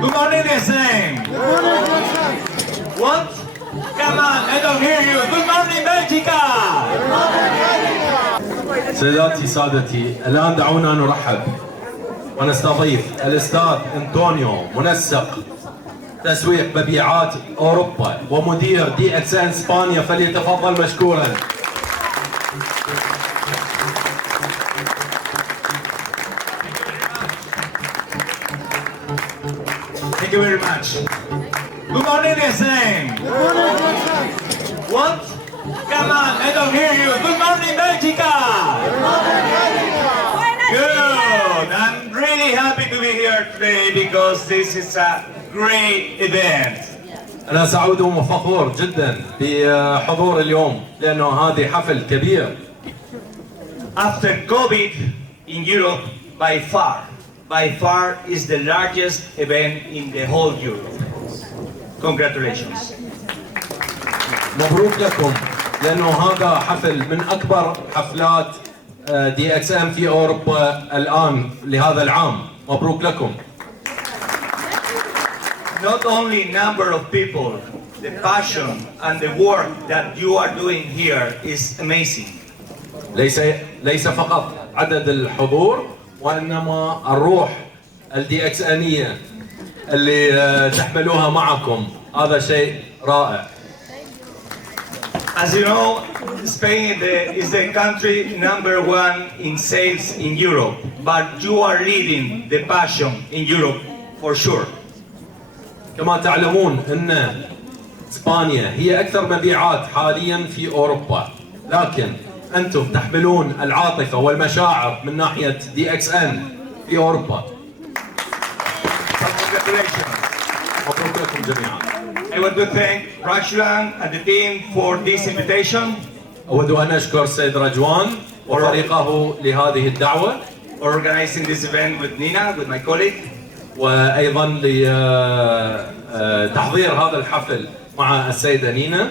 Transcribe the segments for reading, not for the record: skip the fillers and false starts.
Good morning, listening. What? Come on, I don't hear you. Good morning, بلجيكا. سيداتي سادتي، الآن دعونا نرحب ونستضيف الأستاذ انطونيو، منسق تسويق مبيعات أوروبا ومدير DXN اسبانيا، فليتفضل مشكورا. Thank you very much. Good morning, listening. What? Come on, I don't hear you. Good morning, Bélgica. Good. I'm really happy to be here today because this is a great event. أنا سعيد وفخور جدا بحضور اليوم لأنه هذه حفل كبير. After COVID in Europe, by far is the largest event in the whole Europe. Congratulations. مبروك لكم لأنه هذا حفل من أكبر حفلات DXN في أوروبا الآن لهذا العام. مبروك لكم. Not only number of people, the passion and the work that you are doing here is amazing. ليس فقط عدد الحضور وإنما الروح DXNية اللي تحملوها معكم، هذا شيء رائع. As you know, Spain is the country #1 in sales in Europe, but you are leading the passion in Europe for sure. كما تعلمون أن إسبانيا هي أكثر مبيعات حاليا في أوروبا، لكن أنتم تحملون العاطفة والمشاعر من ناحية DXN في أوروبا. Congratulations. مبروك لكم جميعا. I want to thank Rajlan and the team for this invitation. أود أن أشكر السيد رجوان وفريقه لهذه الدعوة. Organizing this event with Nina, with my colleague. وأيضا لتحضير هذا الحفل مع السيدة نينا.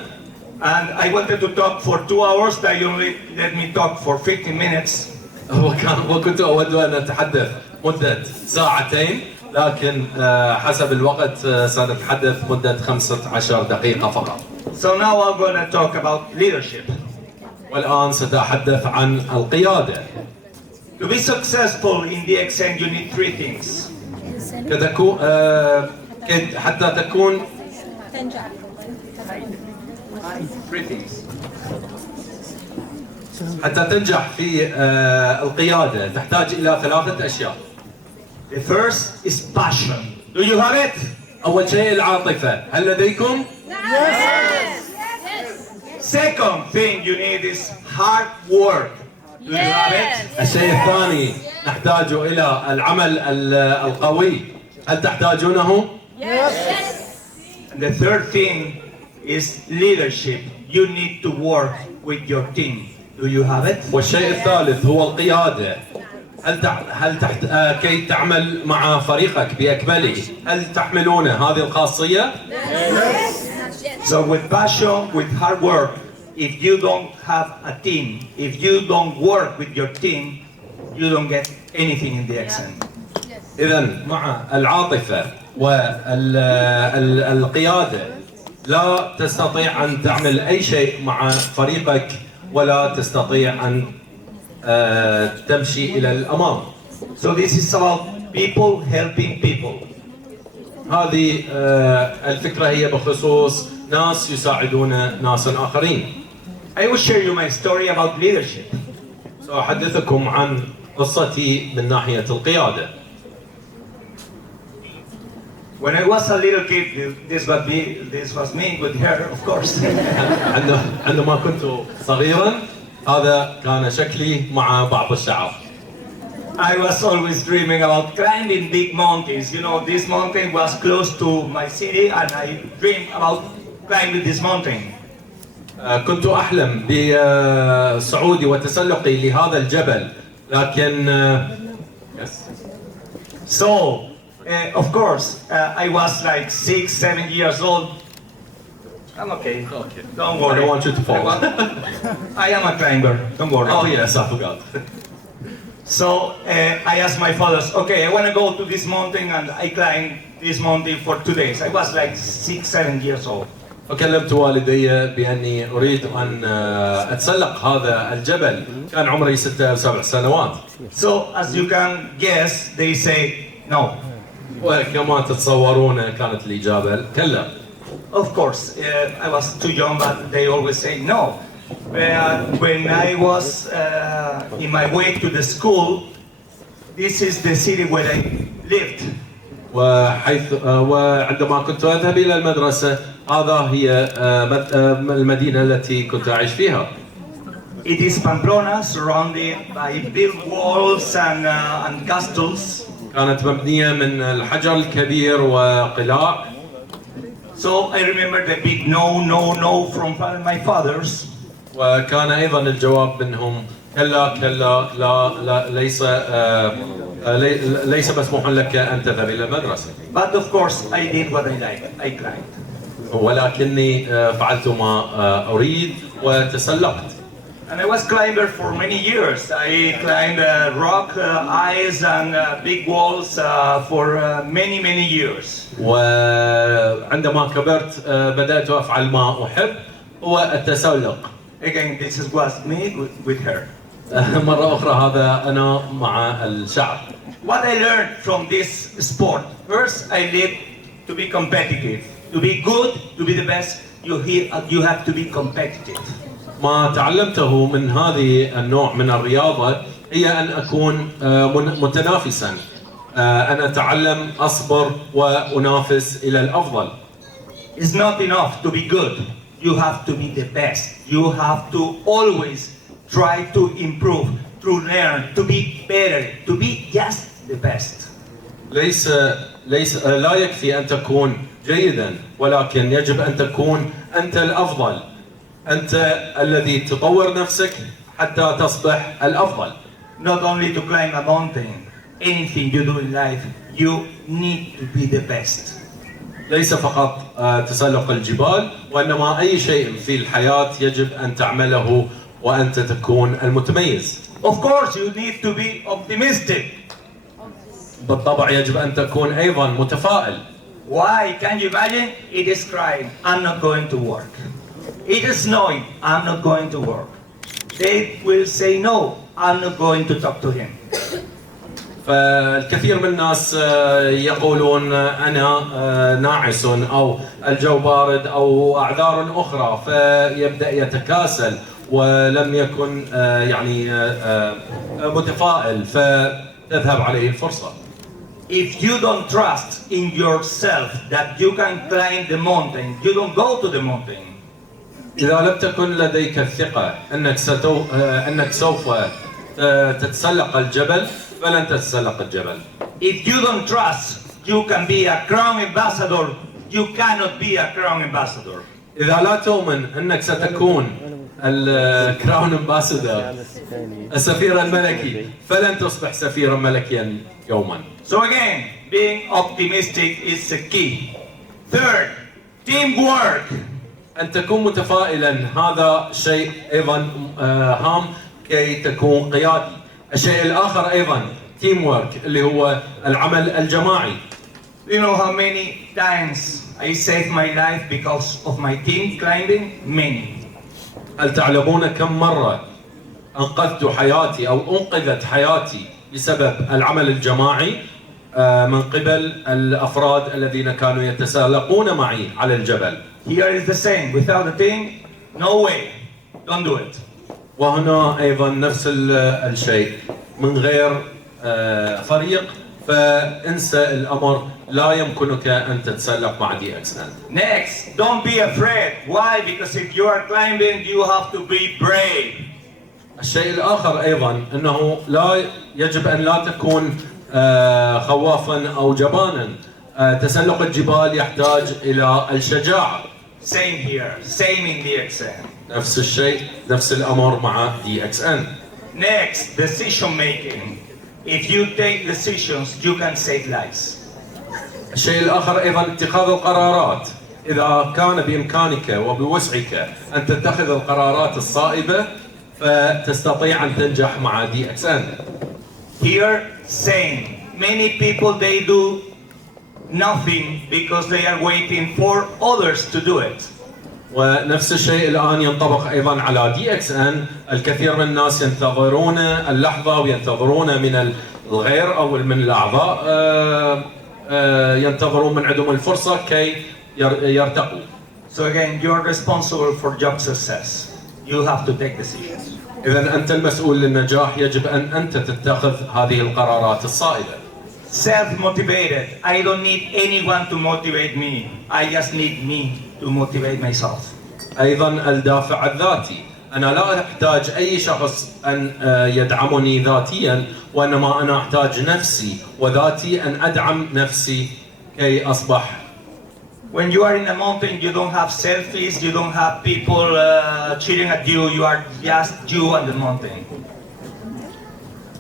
And I wanted to talk for 2 hours, they only let me talk for 15 minutes. وكنت أود أن أتحدث مدة ساعتين، لكن حسب الوقت سنتحدث مدة 15 دقيقة فقط. So now I'm going to talk about leadership. والآن سأتحدث عن القيادة. To be successful in DXN, you need 3 things. حتى تكون 3 things. حتى تنجح في القيادة تحتاج إلى 3 أشياء. The first is passion. Do you have it? أول شيء العاطفة، هل لديكم؟ Yes. Second thing you need is hard work. Do you have it? الشيء الثاني نحتاج إلى العمل القوي، هل تحتاجونه؟ Yes. And the third thing is leadership. You need to work with your team. Do you have it? والشيء الثالث هو القيادة. كي تعمل مع فريقك بأكمله، هل تحملون هذه الخاصية؟ Yes. So with passion, with hard work, if you don't have a team, if you don't work with your team, you don't get anything in the DXN. إذن مع العاطفة والقيادة لا تستطيع أن تعمل أي شيء مع فريقك ولا تستطيع أن تمشي إلى الأمام. So this is about people helping people. هذه الفكرة هي بخصوص ناس يساعدون ناس آخرين. I will share you my story about leadership. سأحدثكم عن قصتي من ناحية القيادة. When I was a little kid, this was me with her, of course. عندما كنت صغيرا هذا كان شكلي مع بعض الشعب. I was always dreaming about climbing big mountains. You know, this mountain was close to my city and I dreamed about climbing this mountain. كنت أحلم بصعودي وتسلقي لهذا الجبل، لكن So, of course, I was like 6, 7 years old. I'm okay. Okay. Don't worry. I don't want you to fall. I am a climber. Don't worry. Oh yes, I forgot. So I asked my fathers, okay, I want to go to this mountain, and I climbed this mountain for 2 days. I was like 6, 7 years old. فكلمت والدي بأني أريد أن أتسلق هذا الجبل. كان عمري 6 أو 7 سنوات. So as you can guess, they say no. وكما تتصورون كانت الإجابة كلا. Of course, I was too young, but they always say no. When I was in my way to the school, this is the city where I lived. وعندما كنت أذهب إلى المدرسة هذا هي المدينة التي كنت أعيش فيها. It is Pamplona, surrounded by big walls and castles. كانت مبنية من الحجر الكبير وقلاع. So I remember the big no, no, no from my fathers. وكان أيضا الجواب منهم كلا كلا لا ليس مسموح لك أن تذهب إلى المدرسة. But of course I did what I liked. I climbed. ولكني فعلت ما أريد وتسلقت. And I was climber for many years. I climbed rock, ice, and big walls for many years. وعندما كبرت بدأت أفعل ما أحب هو التسلق. Again, this was me with her. مرة أخرى هذا أنا مع الشعب. What I learned from this sport, first I lived to be competitive. To be good, to be the best, you have to be competitive. ما تعلمته من هذه النوع من الرياضة هي أن أكون متنافسا، أن أتعلم أصبر وأنافس إلى الأفضل. It's not enough to be good. You have to be the best. You have to always try to improve, to learn, to be better, to be just the best. لا يكفي أن تكون جيدا، ولكن يجب أن تكون أنت الأفضل. أنت الذي تطور نفسك حتى تصبح الأفضل. Not only to climb a mountain, anything you do in life, you need to be the best. ليس فقط تسلق الجبال، وإنما أي شيء في الحياة يجب أن تعمله وأنت تكون المتميز. Of course, you need to be optimistic. بالطبع يجب أن تكون أيضا متفائل. Why? Can you imagine? It is crying, I'm not going to work. It is snowing, I'm not going to work. They will say no, I'm not going to talk to him. فالكثير من الناس يقولون أنا ناعس أو الجو بارد أو أعذار أخرى، فيبدأ يتكاسل ولم يكن يعني متفائل فتذهب عليه الفرصة. If you don't trust in yourself that you can climb the mountain, you don't go to the mountain. إذا لم تكن لديك الثقة أنك سوف تتسلق الجبل فلن تتسلق الجبل. If you don't trust you can be a crown ambassador, you cannot be a crown ambassador. إذا لا تؤمن أنك ستكون الكراون امباسادور السفير الملكي فلن تصبح سفيرا ملكيا يوما. So again, being optimistic is the key. Third, teamwork. أن تكون متفائلا هذا شيء أيضا هام كي تكون قيادي. الشيء الآخر أيضا تيم وورك اللي هو العمل الجماعي. You know how many times I saved my life because of my team climbing? Many. هل تعلمون كم مرة أنقذت حياتي أو أنقذت حياتي بسبب العمل الجماعي من قبل الأفراد الذين كانوا يتسابقون معي على الجبل. Here is the same. Without a team, no way. Don't do it. وهنا أيضا نفس الشيء، من غير فريق فانسى الأمر، لا يمكنك أن تتسلق مع DXN. Next, don't be afraid. Why? Because if you are climbing, you have to be brave. الشيء الآخر أيضا أنه لا يجب أن لا تكون خوافا أو جبانا. تسلق الجبال يحتاج إلى الشجاعة. Same here. Same in DXN. نفس الشيء، نفس الأمر مع DXN. Next, decision making. If you take decisions, you can save lives. الشيء الآخر أيضا اتخاذ القرارات. إذا كان بإمكانك وبوسعك أن تتخذ القرارات الصائبة فتستطيع أن تنجح مع DXN. Here, same. Many people, they do nothing because they are waiting for others to do it. ونفس الشيء الآن ينطبق أيضا على DXN. الكثير من الناس ينتظرون اللحظة وينتظرون من الغير أو من الأعضاء ينتظرون من عندهم الفرصة كي يرتقوا. So again, you are responsible for job success. You have to take decisions. إذا أنت المسؤول للنجاح، يجب أن أنت تتخذ هذه القرارات الصائبة. Self-motivated. I don't need anyone to motivate me. I just need me to motivate myself. أيضا الدافع الذاتي. أنا لا أحتاج أي شخص أن يدعمني ذاتيا، وإنما أنا أحتاج نفسي وذاتي أن أدعم نفسي كي أصبح. When you are in a mountain, you don't have selfies, you don't have people cheering at you, you are just you on the mountain.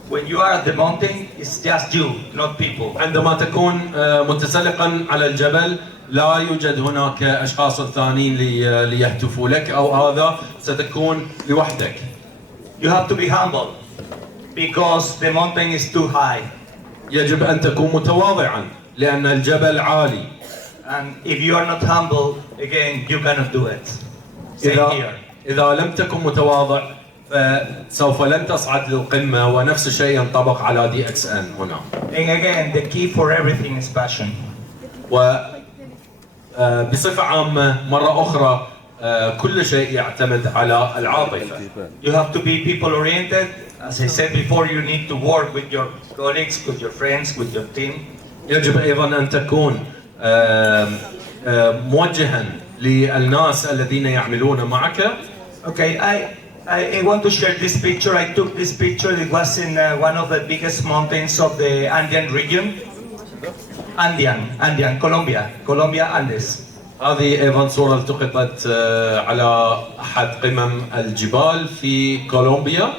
When you are at the mountain, it's just you, not people. عندما تكون متسلقا على الجبل لا يوجد هناك أشخاص ثانيين ليهتفوا لك، أو هذا ستكون لوحدك. You have to be humble because the mountain is too high. يجب أن تكون متواضعا لأن الجبل عالي. And if you are not humble, again, you cannot do it. Same here. إذا لم تكن متواضع فسوف لن تصعد للقمة، ونفس الشيء ينطبق على DXN هنا. And again, the key for everything is passion. وبصفة عامة مرة أخرى كل شيء يعتمد على العاطفة. You have to be people oriented. As I said before, you need to work with your colleagues, with your friends, with your team. يجب أيضا أن تكون موجها للناس الذين يعملون معك. Okay, I want to share this picture. I took this picture. It was in one of the biggest mountains of the Andean region. Andean, Colombia Andes. هذه أيضا صورة التقطت على أحد قمم الجبال في كولومبيا.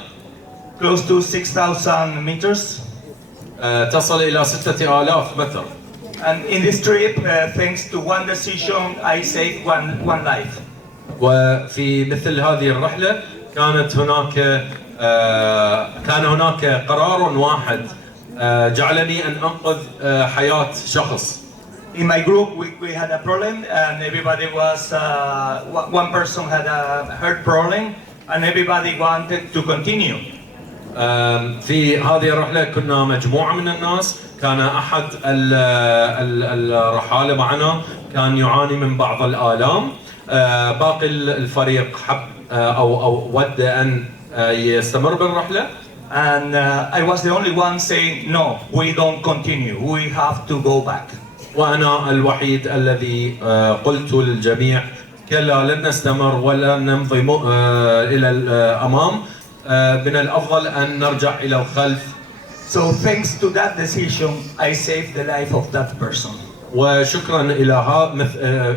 Close to 6,000 meters. تصل إلى 6,000 متر. And in this trip, thanks to one decision, I saved one life. وفي مثل هذه الرحلة كان هناك قرار واحد جعلني أن أنقذ حياة شخص. In my group, we had a problem, and everybody was one person had a heart problem, and everybody wanted to continue. في هذه الرحلة كنا مجموعة من الناس، كان أحد الرحالة معنا كان يعاني من بعض الآلام، باقي الفريق حب أو ود أن يستمر بالرحلة. And I was the only one saying, no, we don't continue, we have to go back. وأنا الوحيد الذي قلت للجميع كلا، لن نستمر ولن نمضي إلى الأمام، من الأفضل أن نرجع إلى الخلف. So thanks to that decision, I saved the life of that person. وشكرا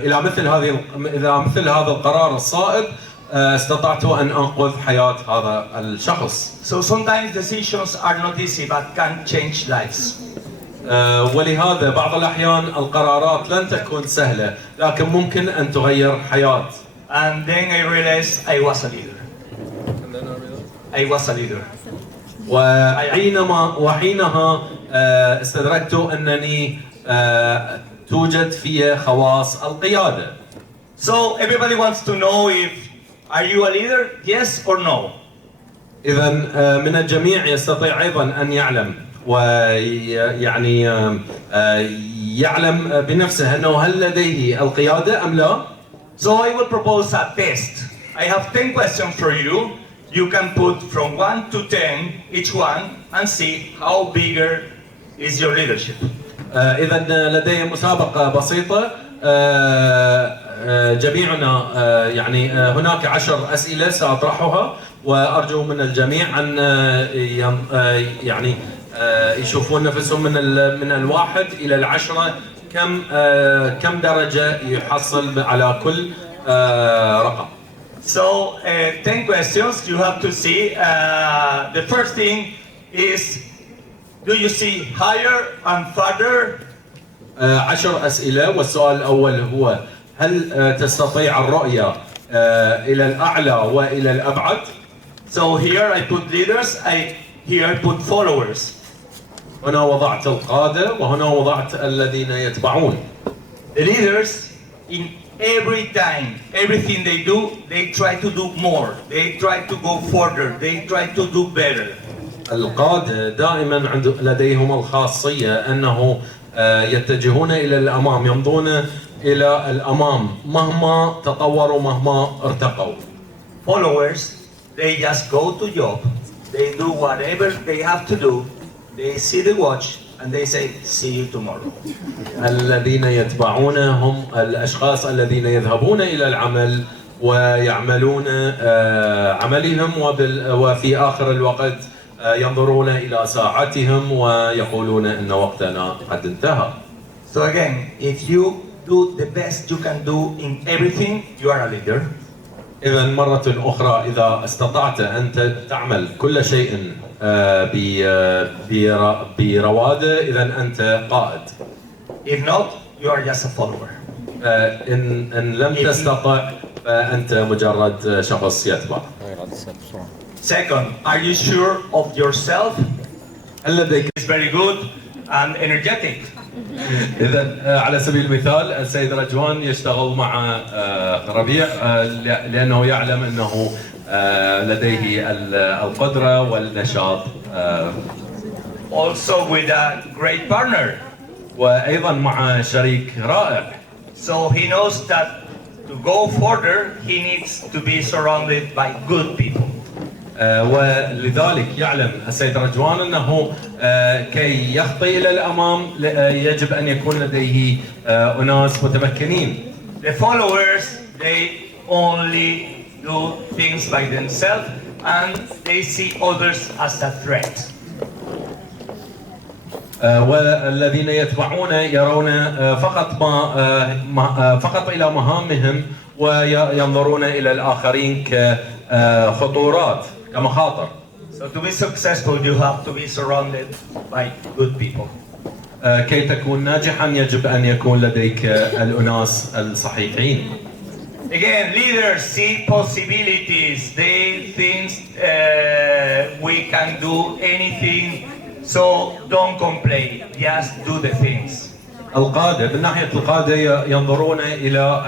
إلى مثل هذا القرار الصائب استطعت أن أنقذ حياة هذا الشخص. So sometimes decisions are not easy but can change lives. ولهذا بعض الأحيان القرارات لن تكون سهلة لكن ممكن أن تغير حياة. And then I realized I was a leader. I was a leader. وحينها استدركت أنني توجد في خواص القيادة. So everybody wants to know if are you a leader? Yes or no? إذا من الجميع يستطيع أيضا أن يعلم ويعني يعلم بنفسه أنه هل لديه القيادة أم لا. So I will propose a test. I have 10 questions for you. You can put from 1 to 10 each one and see how bigger is your leadership. إذا لدي مسابقة بسيطة جميعنا يعني هناك 10 أسئلة سأطرحها وأرجو من الجميع أن يعني يشوفون نفسهم من الواحد إلى 10 كم درجة يحصل على كل رقم. So 10 questions you have to see. The first thing is, do you see higher and farther? 10 أسئلة والسؤال الأول هو هل تستطيع الرؤية إلى الأعلى وإلى الأبعد؟ So here I put leaders, here I put followers. هنا وضعت القادة وهنا وضعت الذين يتبعون. The leaders, in every time, everything they do, they try to do more. They try to go further. They try to do better. القادة دائما لديهم الخاصية أنه يتجهون إلى الأمام، يمضون إلى الأمام مهما تطوروا مهما ارتقوا. Followers, they just go to job. They do whatever they have to do. They see the watch and they say, see you tomorrow. الذين يتبعون هم الأشخاص الذين يذهبون إلى العمل ويعملون عملهم وفي آخر الوقت ينظرون إلى ساعتهم ويقولون إن وقتنا قد انتهى. So again, if you do the best you can do in everything, you are a leader. إذا مرة أخرى إذا استطعت أن تعمل كل شيء برواده إذا أنت قائد. If not, you are just a follower. إن لم تستطع فأنت مجرد شخص يتبع. Second, are you sure of yourself? هل لديك It's very good and energetic. إذا على سبيل المثال السيد رجوان يشتغل مع ربيع لأنه يعلم أنه لديه القدرة والنشاط. Also with a great partner. وأيضا مع شريك رائع. So he knows that to go further, he needs to be surrounded by good people. ولذلك يعلم السيد رجوان أنه كي يخطي إلى الأمام يجب أن يكون لديه أناس متمكنين. The followers, they only do things by themselves and they see others as a threat. والذين يتبعون يرون فقط إلى مهامهم وينظرون إلى الآخرين كخطورات كمخاطر. So to be successful, you have to be surrounded by good people. كي تكون ناجحا يجب أن يكون لديك الأناس الصحيحين. Again, leaders see possibilities. They think we can do anything. So don't complain. Just do the things. القادة من ناحية القادة ينظرون إلى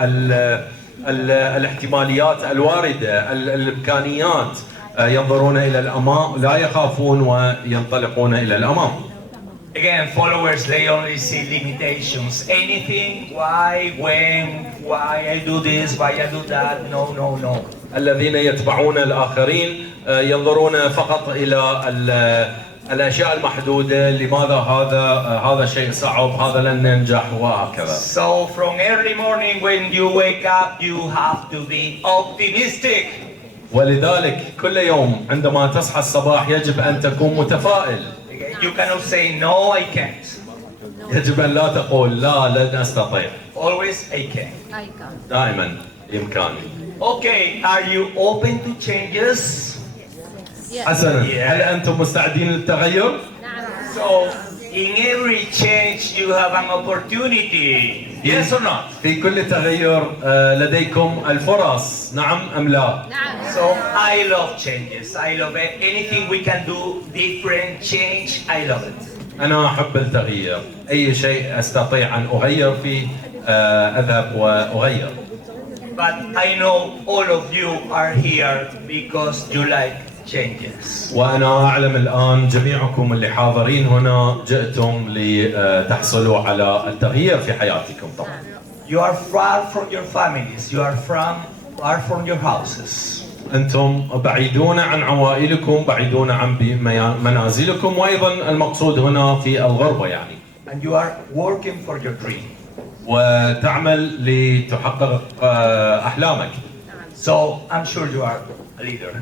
الاحتماليات الواردة، الإمكانيات، ينظرون إلى الأمام، لا يخافون وينطلقون إلى الأمام. Again, followers, they only see limitations. Anything, why, when, why I do this, why I do that. No, no, no. الذين يتبعون الآخرين ينظرون فقط إلى الأشياء المحدودة، لماذا هذا شيء صعب، هذا لن ننجح وهكذا. So from early morning when you wake up, you have to be optimistic. ولذلك كل يوم عندما تصحى الصباح يجب أن تكون متفائل. You cannot say no, I can't. يجب أن لا تقول لا لن أستطيع. Always I can. دائما بإمكاني. Okay, are you open to changes? حسنا، هل أنتم مستعدين للتغير؟ So in every change you have an opportunity. Yes or not? في كل تغير لديكم الفرص، نعم أم لا؟ So I love changes. I love it. Anything we can do different, change, I love it. أنا أحب التغيير، أي شيء أستطيع أن أغير فيه أذهب وأغير. But I know all of you are here because you like changes. وأنا أعلم الآن جميعكم اللي حاضرين هنا جئتم لتحصلوا على التغيير في حياتكم طبعا. You are far from your families. You are far from your houses. أنتم بعيدون عن عوائلكم، بعيدون عن منازلكم، وأيضا المقصود هنا في الغربة يعني. And you are working for your dream. وتعمل لتحقق أحلامك. So I'm sure you are a leader.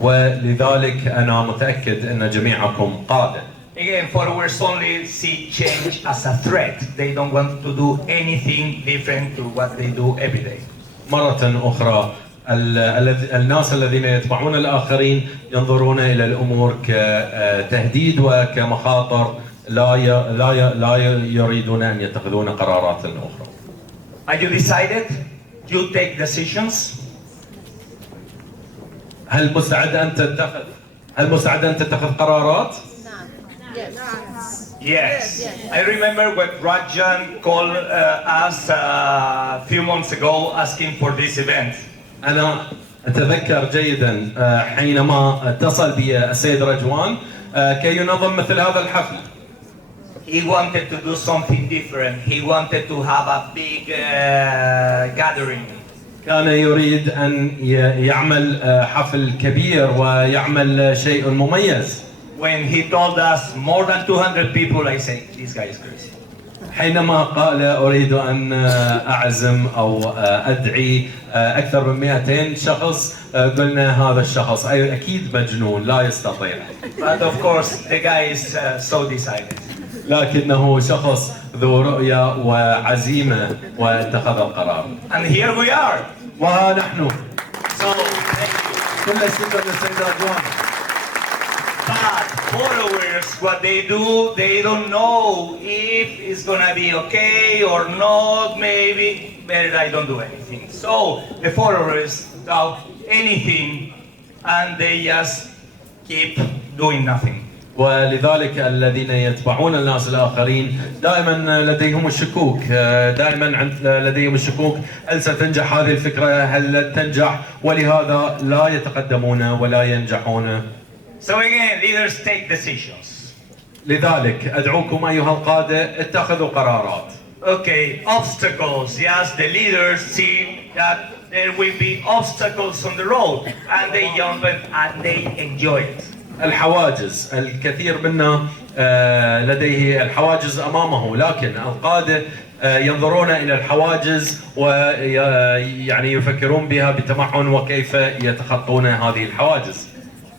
ولذلك أنا متأكد أن جميعكم قادة. Again, followers only see change as a threat. They don't want to do anything different to what they do every day. مرة أخرى الناس الذين يتبعون الآخرين ينظرون إلى الأمور كتهديد وكمخاطر، لا يريدون أن يتخذون قرارات أخرى. Are you decided? You take decisions? هل مستعد أن تتخذ قرارات؟ نعم. Yes. I remember when Rajan called us a few months ago asking for this event. أنا أتذكر جيدا حينما اتصل بي السيد رجوان كي ينظم مثل هذا الحفل. He wanted to do something different. He wanted to have a big gathering. كان يريد أن يعمل حفل كبير ويعمل شيء مميز. When he told us more than 200 people, I said, this guy is crazy. حينما قال أريد أن أعزم أو أدعي أكثر من 200 شخص قلنا هذا الشخص أكيد مجنون لا يستطيع. But of course, the guy is so decided. لكنه شخص ذو رؤية وعزيمة واتخذ القرار. And here we are. وها نحن. So, thank you. كل الشكر للسيد رجوان. But followers, what they do, they don't know if it's gonna be okay or not. Maybe better I don't do anything. So the followers doubt anything, and they just keep doing nothing. ولذلك الذين يتبعون الناس الآخرين دائما لديهم الشكوك، لديهم الشكوك هل ستنجح هذه الفكرة، هل لن تنجح، ولهذا لا يتقدمون ولا ينجحون. So again, leaders take decisions. لذلك أدعوكم أيها القادة اتخذوا قرارات. Okay, obstacles. Yes, the leaders see that there will be obstacles on the road, and they jump it and they enjoy it. الحواجز، الكثير منا لديه الحواجز أمامه، لكن القادة ينظرون إلى الحواجز ويعني يفكرون بها بتمعن وكيف يتخطون هذه الحواجز.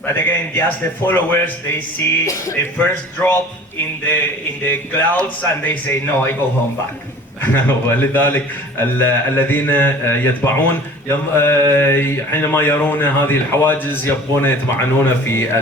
But again, just the followers, they see the first drop in the clouds and they say, no, I go home back. ولذلك الذين يتبعون حينما يرون هذه الحواجز يبقون يتمعنون في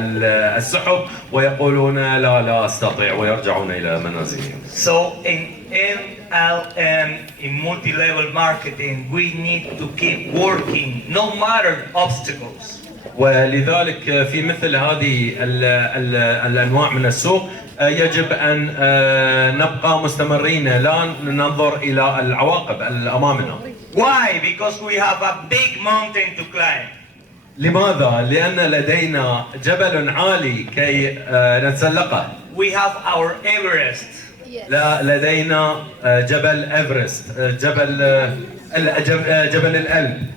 السحب ويقولون لا أستطيع ويرجعون إلى منازلهم. So in MLM, in multi-level marketing, we need to keep working no matter obstacles. ولذلك في مثل هذه الأنواع من السوق يجب أن نبقى مستمرين لا ننظر إلى العواقب الأمامنا. Why? Because we have a big mountain to climb. لماذا؟ لأن لدينا جبل عالي كي نتسلقه. We have our Everest. لا لدينا جبل إيفرست، جبل الألب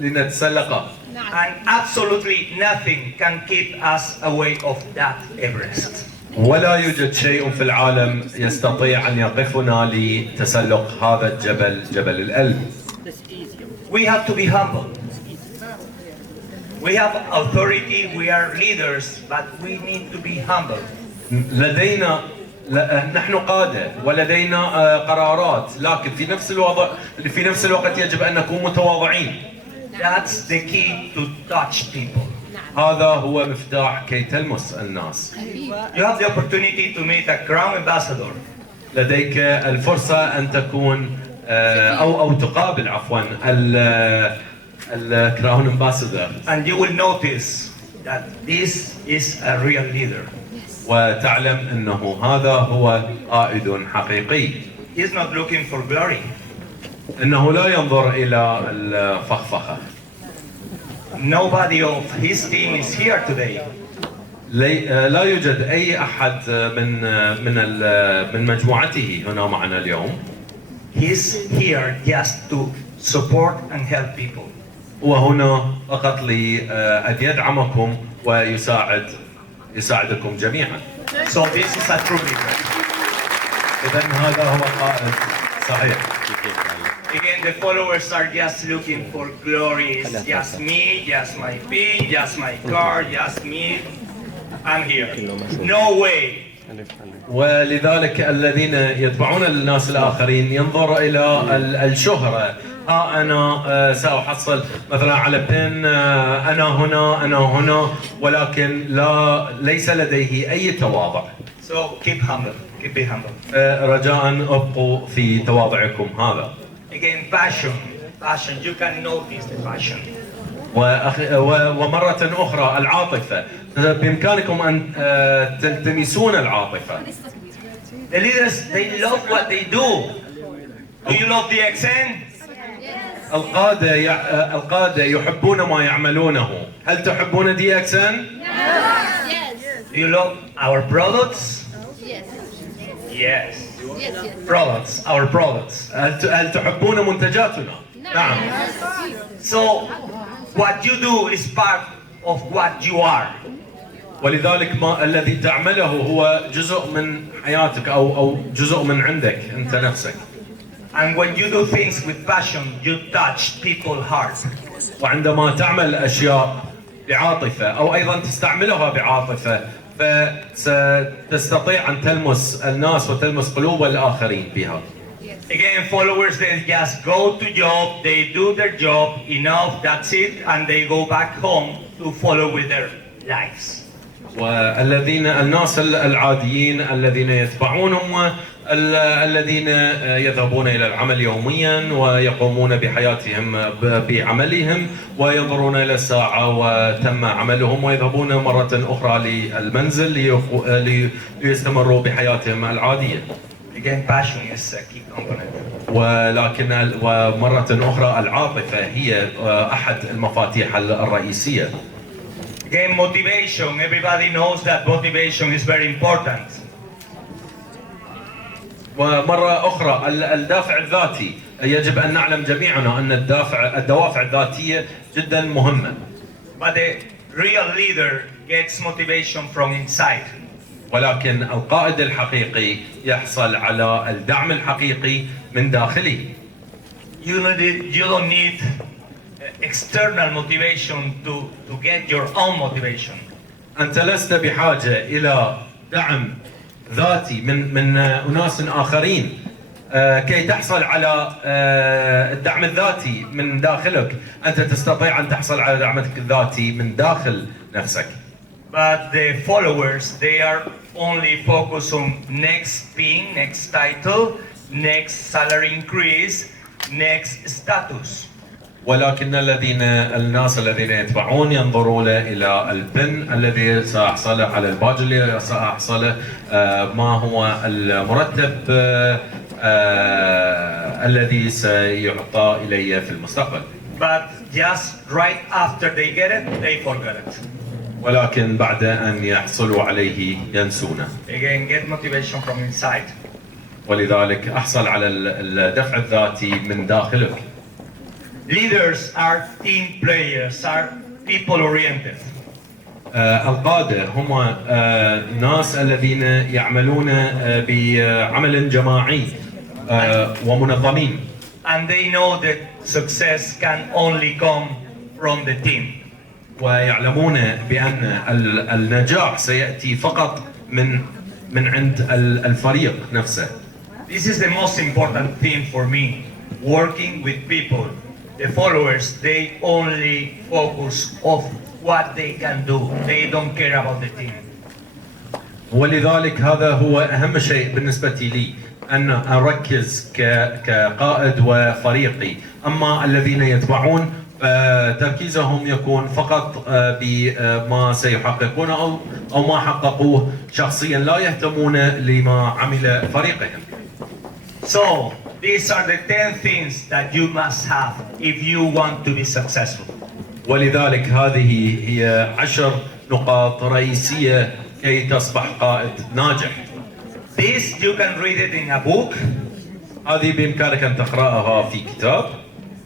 لنتسلقه. And absolutely nothing can keep us away of that Everest. ولا يوجد شيء في العالم يستطيع أن يقفنا لتسلق هذا الجبل، جبل الألب. We have to be humble. We have authority, we are leaders, but we need to be humble. نحن قادة ولدينا قرارات، لكن في نفس الوقت يجب أن نكون متواضعين. That's the key to touch people. هذا هو مفتاح كي تلمس الناس. You have the opportunity to meet a crown ambassador. لديك الفرصة أن تكون أو تقابل عفوا الكراون امباسادور. And you will notice that this is a real leader. وتعلم أنه هذا هو قائد حقيقي. He's not looking for glory. إنه لا ينظر إلى الفخفخة. Nobody of his team is here today. لا يوجد أي أحد من مجموعته هنا معنا اليوم. He's here just to support and help people. وهنا فقط لأن يدعمكم ويساعدكم جميعا. So this is a true leader. إذن هذا هو قائد صحيح. Again, the followers are just looking for glory. It's just me, just my pin, just my car, just me. I'm here. No way. ولذلك الذين يتبعون الناس الآخرين ينظر إلى الشهرة. أنا سأحصل مثلا على بن، أنا هنا، ولكن ليس لديه أي تواضع. So keep humble. Keep it humble. رجاء ابقوا في تواضعكم هذا. Again, passion. You can notice the passion. ومرة أخرى العاطفة، بإمكانكم أن تلتمسون العاطفة. The leaders, they love what they do. Do you love the accent? القادة يحبون ما يعملونه. هل تحبون دي أكسن؟ Do you love our products? Yes. Products, our products. هل تحبون منتجاتنا؟ نعم. So, what you do is part of what you are. ولذلك ما الذي تعمله هو جزء من حياتك أو جزء من عندك أنت نفسك. And when you do things with passion, you touch people's hearts. وعندما تعمل أشياء بعاطفة أو أيضا تستعملها بعاطفة فستستطيع أن تلمس الناس وتلمس قلوب الآخرين بها. Again, followers, they just go to job, they do their job, enough, that's it, and they go back home to follow with their lives. الناس العاديين الذين يتبعونهم الذين يذهبون إلى العمل يوميا ويقومون بحياتهم بعملهم وينظرون إلى الساعة وتم عملهم ويذهبون مرة أخرى للمنزل ليستمروا بحياتهم العادية. Again, passion is a key component. ومرة أخرى العاطفة هي أحد المفاتيح الرئيسية. Again, motivation. Everybody knows that motivation is very important. ومرة أخرى الدافع الذاتي يجب أن نعلم جميعنا أن الدوافع الذاتية جدا مهمة. But the real leader gets motivation from inside. ولكن القائد الحقيقي يحصل على الدعم الحقيقي من داخله. You don't need external motivation to get your own motivation. أنت لست بحاجة إلى دعم ذاتي من أناس آخرين كي تحصل على الدعم الذاتي من داخلك. أنت تستطيع أن تحصل على دعمك الذاتي من داخل نفسك. But the followers, they are only focused on next pin, next title, next salary increase, next status. ولكن الناس الذين يتبعون ينظرون إلى البن الذي سأحصل على الباج اللي سأحصل ما هو المرتب الذي سيعطى إلي في المستقبل. But just right after they get it, they forget it. ولكن بعد أن يحصلوا عليه ينسونه. Again, get motivation from inside. ولذلك أحصل على الدفع الذاتي من داخلك. Leaders are team players, are people oriented. القادة هم الناس الذين يعملون بعمل جماعي ومنظمين. And they know that success can only come from the team. ويعلمون بأن النجاح سيأتي فقط من عند الفريق نفسه. This is the most important thing for me, working with people. The followers, they only focus on what they can do. They don't care about the team. ولذلك هذا هو أهم شيء بالنسبة لي، أن أركز كقائد وفريقي. أما الذين يتبعون تركيزهم يكون فقط بما سيحققونه أو ما حققوه شخصيا، لا يهتمون لما عمل فريقهم. So, these are the 10 things that you must have if you want to be successful. ولذلك هذه هي 10 نقاط رئيسية كي تصبح قائد ناجح. This you can read it in a book. هذه بإمكانك أن تقرأها في كتاب.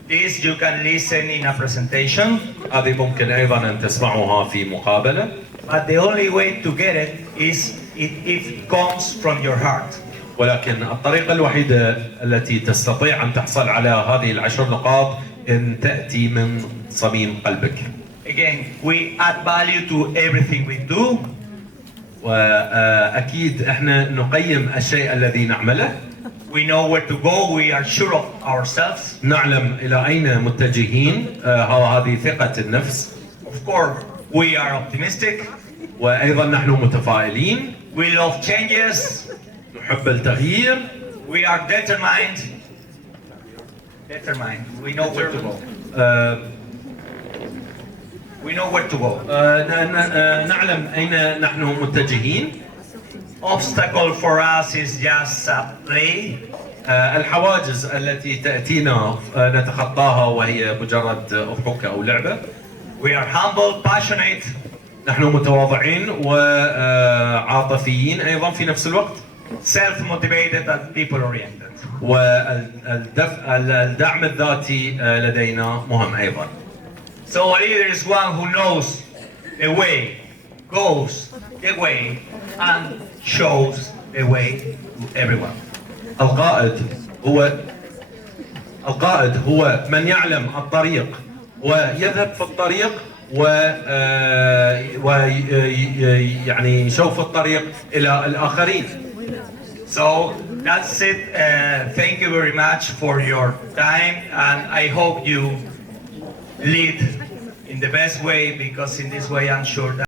This you can listen in a presentation. هذه ممكن أيضا أن تسمعها في مقابلة. But the only way to get it is if it comes from your heart. ولكن الطريقة الوحيدة التي تستطيع أن تحصل على هذه ال10 نقاط أن تأتي من صميم قلبك. Again, we add value to everything we do. وأكيد إحنا نقيم الشيء الذي نعمله. We know where to go. We are sure of ourselves. نعلم إلى أين متجهين. هذه ثقة النفس. Of course, we are optimistic. وأيضا نحن متفائلين. We love changes. نحب التغيير. We are determined. We know where to go. We know where to go. نعلم أين نحن متجهين. Obstacle for us is just a play. الحواجز التي تأتينا نتخطاها وهي مجرد أضحوكة أو لعبة. We are humble, passionate. نحن متواضعين وعاطفيين أيضا في نفس الوقت. Self-motivated and people-oriented. والدعم الذاتي لدينا مهم أيضا. So a leader is one who knows the way, goes the way, and shows the way to everyone. القائد هو من يعلم الطريق ويذهب في الطريق ويعني يشوف الطريق إلى الآخرين. So that's it. Thank you very much for your time, and I hope you lead in the best way, because in this way I'm sure that